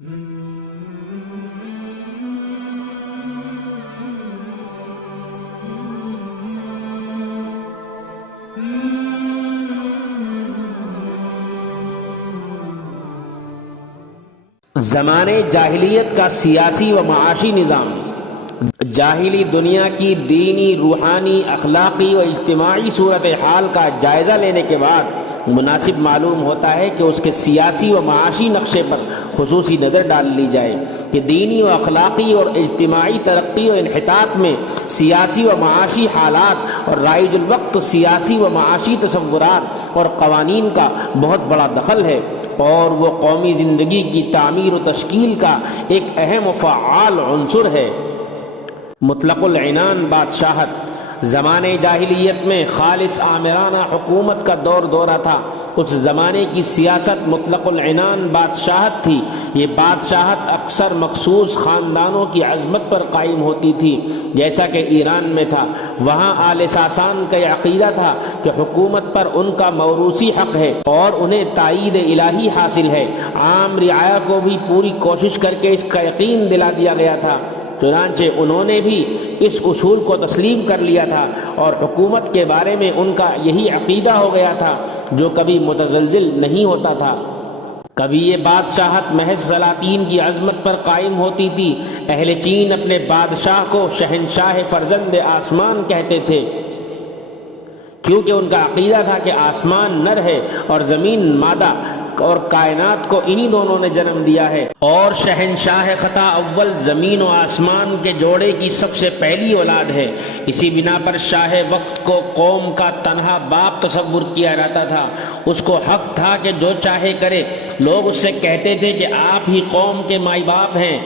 زمانے جاہلیت کا سیاسی و معاشی نظام۔ جاہلی دنیا کی دینی، روحانی، اخلاقی و اجتماعی صورتحال کا جائزہ لینے کے بعد مناسب معلوم ہوتا ہے کہ اس کے سیاسی و معاشی نقشے پر خصوصی نظر ڈال لی جائے کہ دینی و اخلاقی اور اجتماعی ترقی و انحطاط میں سیاسی و معاشی حالات اور رائج الوقت سیاسی و معاشی تصورات اور قوانین کا بہت بڑا دخل ہے، اور وہ قومی زندگی کی تعمیر و تشکیل کا ایک اہم و فعال عنصر ہے۔ مطلق العنان بادشاہت۔ زمانے جاہلیت میں خالص آمرانہ حکومت کا دورہ تھا۔ اس زمانے کی سیاست مطلق العنان بادشاہت تھی۔ یہ بادشاہت اکثر مخصوص خاندانوں کی عظمت پر قائم ہوتی تھی، جیسا کہ ایران میں تھا۔ وہاں آل ساسان کا یہ عقیدہ تھا کہ حکومت پر ان کا موروثی حق ہے اور انہیں تائید الہی حاصل ہے۔ عام رعایا کو بھی پوری کوشش کر کے اس کا یقین دلا دیا گیا تھا، چنانچہ انہوں نے بھی اس اصول کو تسلیم کر لیا تھا، اور حکومت کے بارے میں ان کا یہی عقیدہ ہو گیا تھا جو کبھی متزلزل نہیں ہوتا تھا۔ کبھی یہ بادشاہت محض سلاطین کی عظمت پر قائم ہوتی تھی۔ اہل چین اپنے بادشاہ کو شہنشاہ فرزند آسمان کہتے تھے، کیونکہ ان کا عقیدہ تھا کہ آسمان نر ہے اور زمین مادہ، اور کائنات کو انہی دونوں نے جنم دیا ہے، اور شہنشاہ خطا اول زمین و آسمان کے جوڑے کی سب سے پہلی اولاد ہے۔ اسی بنا پر شاہ وقت کو قوم کا تنہا باپ تصور کیا جاتا تھا۔ اس کو حق تھا کہ جو چاہے کرے۔ لوگ اس سے کہتے تھے کہ آپ ہی قوم کے مائی باپ ہیں۔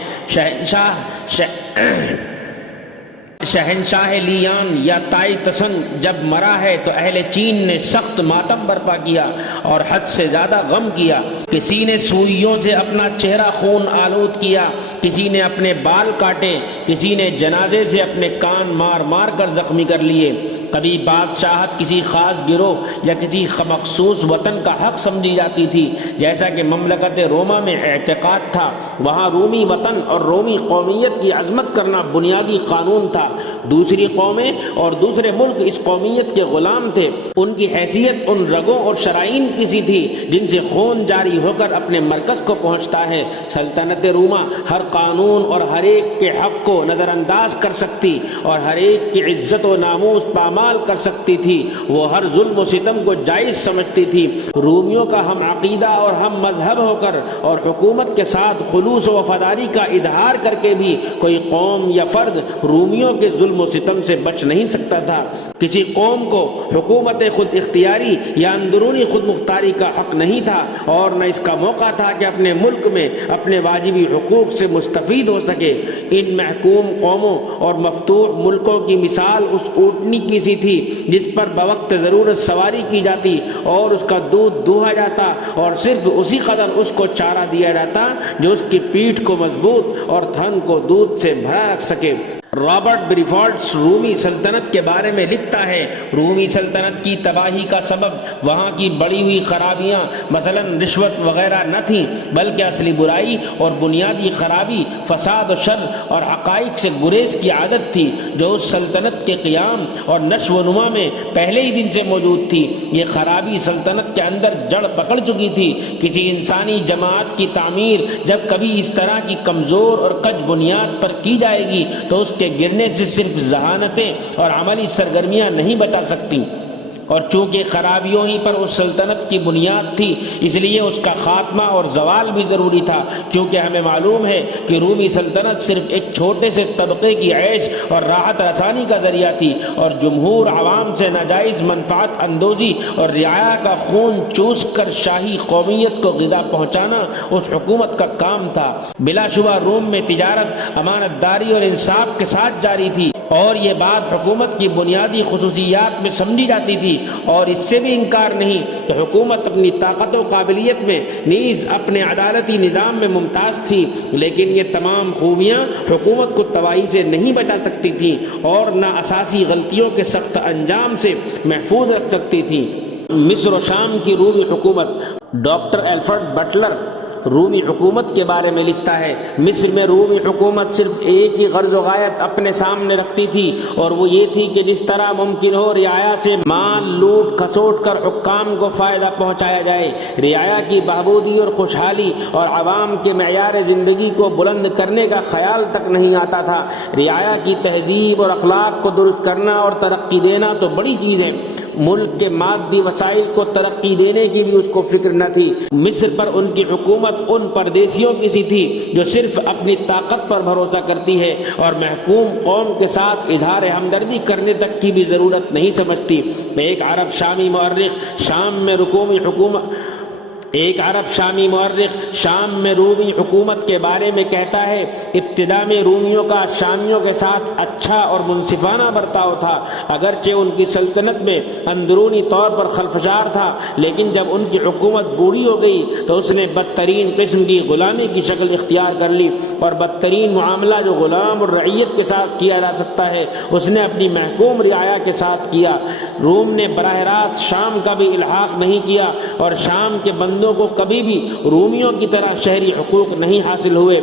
شہنشاہ لیان یا تائی تسن جب مرا ہے تو اہل چین نے سخت ماتم برپا کیا اور حد سے زیادہ غم کیا۔ کسی نے سوئیوں سے اپنا چہرہ خون آلود کیا، کسی نے اپنے بال کاٹے، کسی نے جنازے سے اپنے کان مار مار کر زخمی کر لیے۔ کبھی بادشاہت کسی خاص گروہ یا کسی مخصوص وطن کا حق سمجھی جاتی تھی، جیسا کہ مملکت روما میں اعتقاد تھا۔ وہاں رومی وطن اور رومی قومیت کی عظمت کرنا بنیادی قانون تھا۔ دوسری قومیں اور دوسرے ملک اس قومیت کے غلام تھے۔ ان کی حیثیت ان رگوں اور شرائین کی سی تھی جن سے خون جاری ہو کر اپنے مرکز کو پہنچتا ہے۔ سلطنت روما ہر قانون اور ہر ایک کے حق کو نظر انداز کر سکتی اور ہر ایک کی عزت و ناموس پامال کر سکتی تھی۔ وہ ہر ظلم و ستم کو جائز سمجھتی تھی۔ رومیوں کا ہم عقیدہ اور ہم مذہب ہو کر اور حکومت کے ساتھ خلوص و وفاداری کا اظہار کر کے بھی کوئی قوم یا فرد رومیوں کے ظلم و ستم سے بچ نہیں سکتا تھا۔ کسی قوم کو حکومت خود اختیاری یا اندرونی خود مختاری کا حق نہیں تھا، اور نہ اس کا موقع تھا کہ اپنے ملک میں اپنے واجبی حقوق سے مستفید ہو سکے۔ ان محکوم قوموں اور مفتوح ملکوں کی مثال اس اونٹنی کی سی تھی جس پر بوقت ضرورت سواری کی جاتی اور اس کا دودھ دوہا جاتا، اور صرف اسی قدر اس کو چارہ دیا جاتا جو اس کی پیٹھ کو مضبوط اور تھن کو دودھ سے بھرا رکھ سکے۔ رابرٹ بریفورڈس رومی سلطنت کے بارے میں لکھتا ہے، رومی سلطنت کی تباہی کا سبب وہاں کی بڑی ہوئی خرابیاں مثلا رشوت وغیرہ نہ تھیں، بلکہ اصلی برائی اور بنیادی خرابی فساد و شر اور حقائق سے گریز کی عادت تھی جو اس سلطنت کے قیام اور نشو و نما میں پہلے ہی دن سے موجود تھی۔ یہ خرابی سلطنت کے اندر جڑ پکڑ چکی تھی۔ کسی انسانی جماعت کی تعمیر جب کبھی اس طرح کی کمزور اور کج بنیاد پر کی جائے گی تو اس کے گرنے سے صرف ذہانتیں اور عملی سرگرمیاں نہیں بچا سکتی، اور چونکہ خرابیوں ہی پر اس سلطنت کی بنیاد تھی اس لیے اس کا خاتمہ اور زوال بھی ضروری تھا، کیونکہ ہمیں معلوم ہے کہ رومی سلطنت صرف ایک چھوٹے سے طبقے کی عیش اور راحت رسانی کا ذریعہ تھی، اور جمہور عوام سے ناجائز منفعت اندوزی اور رعایا کا خون چوس کر شاہی قومیت کو غذا پہنچانا اس حکومت کا کام تھا۔ بلا شبہ روم میں تجارت امانت داری اور انصاف کے ساتھ جاری تھی، اور یہ بات حکومت کی بنیادی خصوصیات میں سمجھی جاتی تھی، اور اس سے بھی انکار نہیں کہ حکومت اپنی طاقت و قابلیت میں نیز اپنے عدالتی نظام میں ممتاز تھی، لیکن یہ تمام خوبیاں حکومت کو تباہی سے نہیں بچا سکتی تھیں اور نہ اساسی غلطیوں کے سخت انجام سے محفوظ رکھ سکتی تھیں۔ مصر و شام کی رومی حکومت۔ ڈاکٹر ایلفرڈ بٹلر رومی حکومت کے بارے میں لکھتا ہے، مصر میں رومی حکومت صرف ایک ہی غرض و غایت اپنے سامنے رکھتی تھی، اور وہ یہ تھی کہ جس طرح ممکن ہو رعایا سے مال لوٹ کھسوٹ کر حکام کو فائدہ پہنچایا جائے۔ رعایا کی بہبودی اور خوشحالی اور عوام کے معیار زندگی کو بلند کرنے کا خیال تک نہیں آتا تھا۔ رعایا کی تہذیب اور اخلاق کو درست کرنا اور ترقی دینا تو بڑی چیز ہے، ملک کے مادی وسائل کو ترقی دینے کی بھی اس کو فکر نہ تھی۔ مصر پر ان کی حکومت ان پردیسیوں کی سی تھی جو صرف اپنی طاقت پر بھروسہ کرتی ہے اور محکوم قوم کے ساتھ اظہار ہمدردی کرنے تک کی بھی ضرورت نہیں سمجھتی۔ ایک عرب شامی مورخ شام میں رومی حکومت کے بارے میں کہتا ہے، ابتدا میں رومیوں کا شامیوں کے ساتھ اچھا اور منصفانہ برتاؤ تھا، اگرچہ ان کی سلطنت میں اندرونی طور پر خلفشار تھا، لیکن جب ان کی حکومت بوڑھی ہو گئی تو اس نے بدترین قسم کی غلامی کی شکل اختیار کر لی، اور بدترین معاملہ جو غلام اور رعیت کے ساتھ کیا جا سکتا ہے اس نے اپنی محکوم رعایا کے ساتھ کیا۔ روم نے براہ راست شام کا بھی الحاق نہیں کیا، اور شام کے بندوں کو کبھی بھی رومیوں کی طرح شہری حقوق نہیں حاصل ہوئے،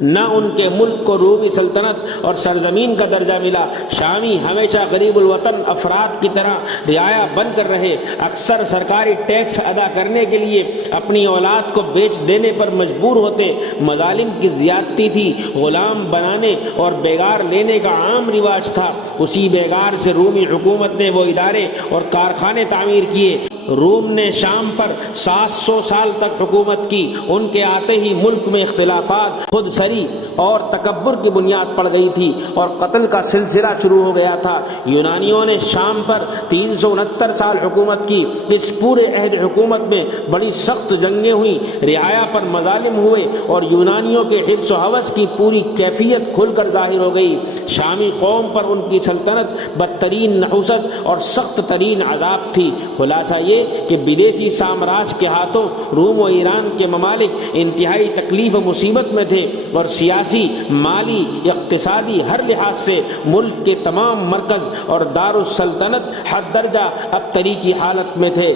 نہ ان کے ملک کو رومی سلطنت اور سرزمین کا درجہ ملا۔ شامی ہمیشہ غریب الوطن افراد کی طرح رعایا بن کر رہے، اکثر سرکاری ٹیکس ادا کرنے کے لیے اپنی اولاد کو بیچ دینے پر مجبور ہوتے، مظالم کی زیادتی تھی، غلام بنانے اور بیگار لینے کا عام رواج تھا۔ اسی بیگار سے رومی حکومت نے وہ ادارے اور کارخانے تعمیر کیے۔ روم نے شام پر 700 سال تک حکومت کی، ان کے آتے ہی ملک میں اختلافات، خود سری اور تکبر کی بنیاد پڑ گئی تھی اور قتل کا سلسلہ شروع ہو گیا تھا۔ یونانیوں نے شام پر 369 سال حکومت کی۔ اس پورے عہد حکومت میں بڑی سخت جنگیں ہوئیں، رعایا پر مظالم ہوئے اور یونانیوں کے حرص و ہوس کی پوری کیفیت کھل کر ظاہر ہو گئی۔ شامی قوم پر ان کی سلطنت بدترین نحوست اور سخت ترین عذاب تھی۔ خلاصہ یہ کہ بدیسی سامراج کے ہاتھوں روم و ایران کے ممالک انتہائی تکلیف و مصیبت میں تھے، اور سیاسی، مالی، اقتصادی ہر لحاظ سے ملک کے تمام مرکز اور دار السلطنت حد درجہ ابتری کی حالت میں تھے۔